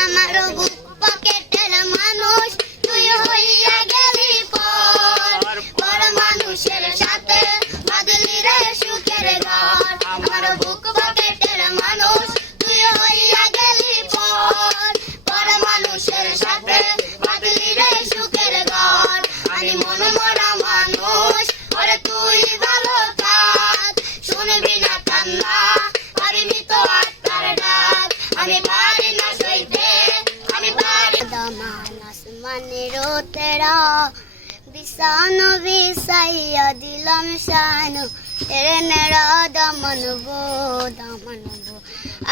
আমারও বুক পকেটের মানুষ তুই হইয়া গেলি পর পর মানুষের সাথে বাঁধলি রে সুখের ঘর আমারও বুক পকেটের মানুষ তুই হইয়া গেলি পর পর মানুষের সাথে বাঁধলি রে সুখের ঘর আমি মন মরা মানুষ ওরে তুই ভালো থাক শুনবি না কান্না পারিনি তো আত্মার ডাক আমি পারি না সইতে আমি পারি দমান আসমানের তেরা বিছানো বিছাইয়া দিলাম শানু এরে নেরা দমন বো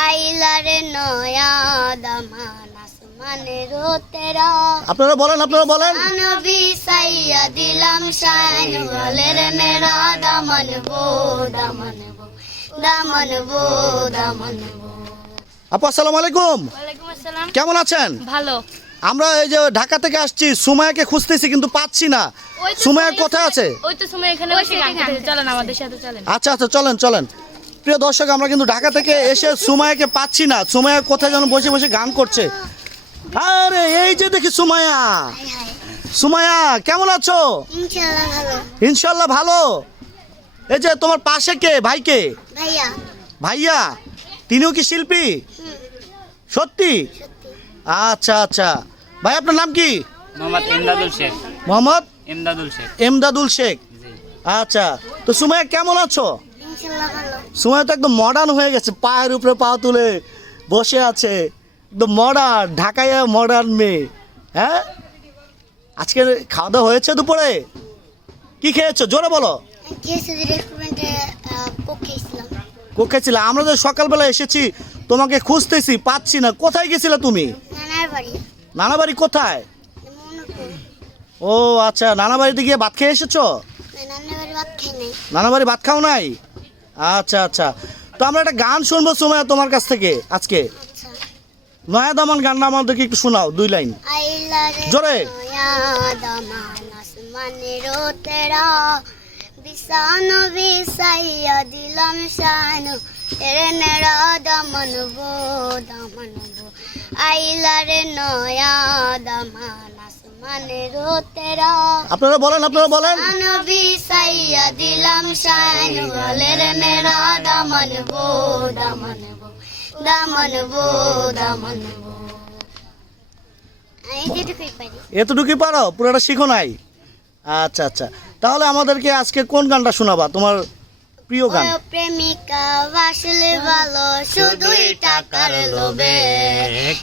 আইলা রে নয়া দমান আসমানের তেরা আপনারা বলেন বিছানো বিছাইয়া দিলাম শানু এরে নেরা দমন বো আপু আসসালামু আলাইকুম। ওয়ালাইকুম আসসালাম। কেমন আছেন? ভালো। আমরা এই যে ঢাকা থেকে আসছি, সুমাইয়াকে খুঁজতেছি কিন্তু পাচ্ছি না। ওই তো সুমাইয়া সুমাইয়া কোথায় আছে? ওই তো সময় এখানে বসে গান করতেছে। চলেন আমাদের সাথে চলেন। আচ্ছা চলেন। প্রিয় দর্শক, আমরা কিন্তু ঢাকা থেকে এসে সুমাইয়াকে পাচ্ছি না। সুমাইয়া কোথায় যেন বসে বসে গান করছে। আরে এই যে দেখি সুমাইয়া। সুমাইয়া কেমন আছো? ইনশাআল্লাহ ভালো ইনশাল্লাহ ভালো। এই যে তোমার পাশে কে? ভাইকে? ভাইয়া তিনিও কি শিল্পী? সত্যি? আচ্ছা ভাই, আপনার নাম কি? মোহাম্মদ ইমদাদুল শেখ। মোহাম্মদ ইমদাদুল শেখ। শেখ। আচ্ছা, তো সুমাইয়া কেমন আছো? ইনশাআল্লাহ ভালো সুমাইয়া তো একদম মডার্ন হয়ে গেছে, পায়ের উপরে পা তুলে বসে আছে, একদম মডার্ন, ঢাকায় মডার্ন মেয়ে। হ্যাঁ, আজকে খাওয়া দাওয়া হয়েছে দুপুরে? কি খেয়েছো জোরে বলো। কেসরি রেস্টুরেন্টে কোক খেয়েছিলাম। কোক খেয়েছিলে? আমরা যে সকালবেলা এসেছি তোমাকে খুঁজতেছি, পাচ্ছি না। কোথায় গেছিলে তুমি? নানার বাড়ি। নানা বাড়ি কোথায়? মনোপুর। ও আচ্ছা, নানা বাড়িতে গিয়ে ভাত খেয়ে এসেছো? নানার বাড়ি ভাত খাই নাই। নানা বাড়ি ভাত খাও নাই? আচ্ছা, তো আমরা একটা গান শুনবো সুমাইয়া তোমার কাছ থেকে আজকে। আচ্ছা। নয়া দামান গানটা আমাদেরকে একটু শোনাও, 2 লাইন আইলা রে জোরে। নয়া দামান আসমানের তেরা বিছানো বিছাইয়া দিলাম শানু এরে নেরা দমন বো আইলা রে নয়া দামান আসমানের তেরা আপনারা বলেন। বিছানো বিছাইয়া দিলাম শানু এরে নেরা দমন বো আমি যেটুকুই পারি। এতটুকুই পারো? পুরোটা শিখো নাই? আচ্ছা, তাহলে আমাদেরকে আজকে কোন গানটা শোনাবা, তোমার প্রিয় গান? ও প্রেমিকা বাসলে ভালো শুধুই টাকার লোভে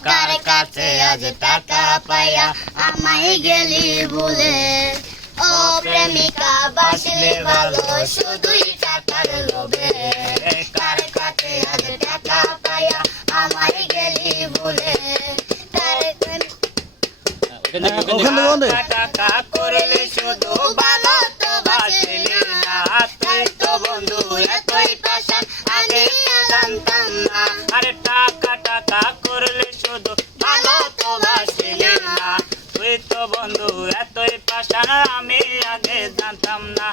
কার কাছে আজ টাকা পাইয়া আমায় গেলি ভুলে ও প্রেমিকা বাসলে ভালো শুধুই টাকার লোভে কার কাছে আজ টাকা পাইয়া আমায় গেলি ভুলে ওখানে টাকা করলে শুধু ভালো তো বাসলি না তুই তো বন্ধু এতই পাশান আগে জানতাম না আরে টাকা করলে শুধু ভালো তো বাসলি না তুই তো বন্ধু এতই পাশান আমি আগে জানতাম না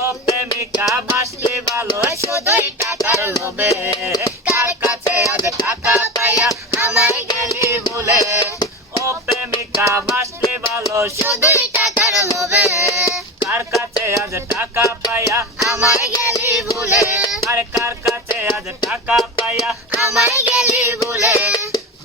ও প্রেমিকা বাসলি ভালো শুধুই টাকার লোভে কার কাছে আজ টাকা পাইয়া আমায় গেলি ভুলে ও প্রেমিকা বাসলে ভালো শুধুই টাকার লোভে কার কাছে আজ টাকা পাইয়া আমায় গেলি ভুলে আরে কার কাছে আজ টাকা পাইয়া আমায় গেলি ভুলে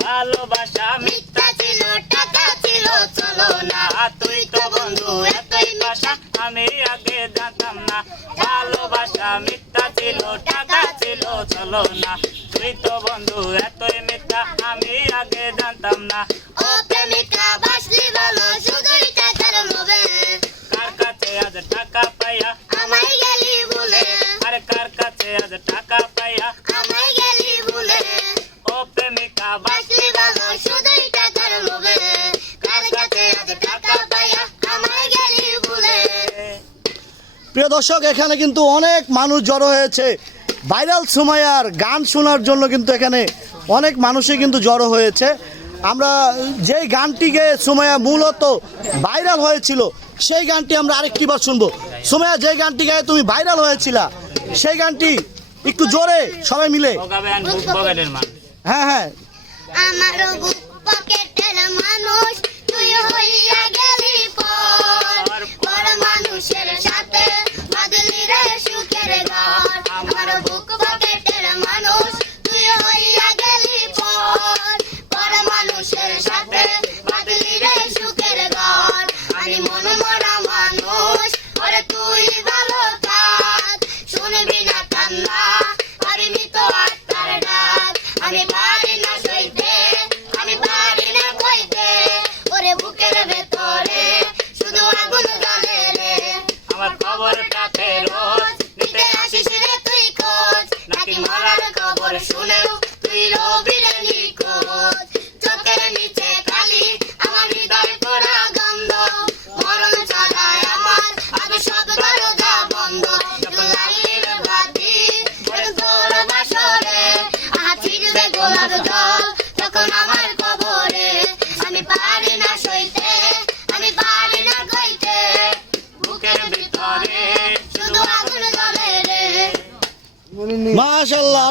ভালোবাসা মিথ্যা ছিল টাকা ছিল চলো না তুই তো বন্ধু এতই পাশা আমি আগে জানতাম না ভালোবাসা মিথ্যা ছিল টাকা ছিল চলো না তুই তো বন্ধু এতই মিথ্যা আমি আগে জানতাম না ও প্রেমিকা বাসলি ভালো শুধুই টাকার লোভে কার কাছে আজ টাকা পাইয়া আমায় গেলি ভুলে আরে কার কাছে আজ টাকা পাইয়া আমায় গেলি ভুলে ও প্রেমিকা বাসলি ভালো শুধুই টাকার লোভে কার কাছে আজ টাকা পাইয়া আমায় গেলি ভুলে। প্রিয় দর্শক, এখানে কিন্তু অনেক মানুষ জড়ো হয়েছে ভাইরাল সুমাইয়ার গান শোনার জন্য। কিন্তু এখানে অনেক মানুষই কিন্তু জড়ো হয়েছে। আমরা যেই গানটিকে সুমাইয়া মূলত ভাইরাল হয়েছিল সেই গানটি আমরা আরেকটিবার শুনবো। সুমাইয়া, যে গানটি গায়ে তুমি ভাইরাল হয়েছিলা সেই গানটি একটু জোরে সবাই মিলে। ভোগাবেন বুক বগানের মান। হ্যাঁ আমারও বুক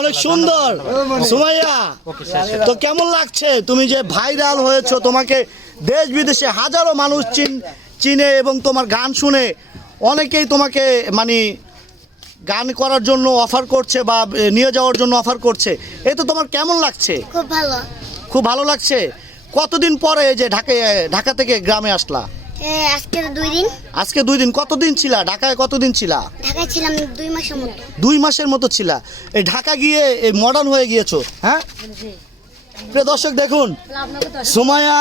অনেক সুন্দর। সুমাইয়া, তো কেমন লাগছে তুমি যে ভাইরাল হয়েছো? তোমাকে দেশ বিদেশে হাজারো মানুষ চিনে এবং তোমার গান শুনে অনেকেই তোমাকে মানে গান করার জন্য অফার করছে বা নিয়ে যাওয়ার জন্য অফার করছে। এই তো তোমার কেমন লাগছে? খুব ভালো। খুব ভালো লাগছে। কতদিন পরে এই যে ঢাকা থেকে গ্রামে আসলা? আজকে 2 দিন। আজকে 2 দিন। কতদিন ছিলা ঢাকায়? কতদিন ছিলা? ঢাকায় ছিলাম 2 মাসের মতো। 2 মাসের মতো ছিলা। এই ঢাকা গিয়ে এই মডার্ন হয়ে গিয়েছো, হ্যাঁ? প্রিয় দর্শক দেখুন, সুমাইয়া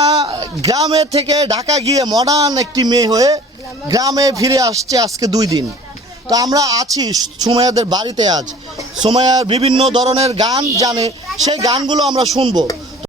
গ্রামে থেকে ঢাকা গিয়ে মডার্ন একটি মেয়ে হয়ে গ্রামে ফিরে আসছে আজকে 2 দিন। তো আমরা আছি সুমাইয়াদের বাড়িতে আজ। সুমাইয়ার বিভিন্ন ধরনের গান জানে, সেই গানগুলো আমরা শুনবো।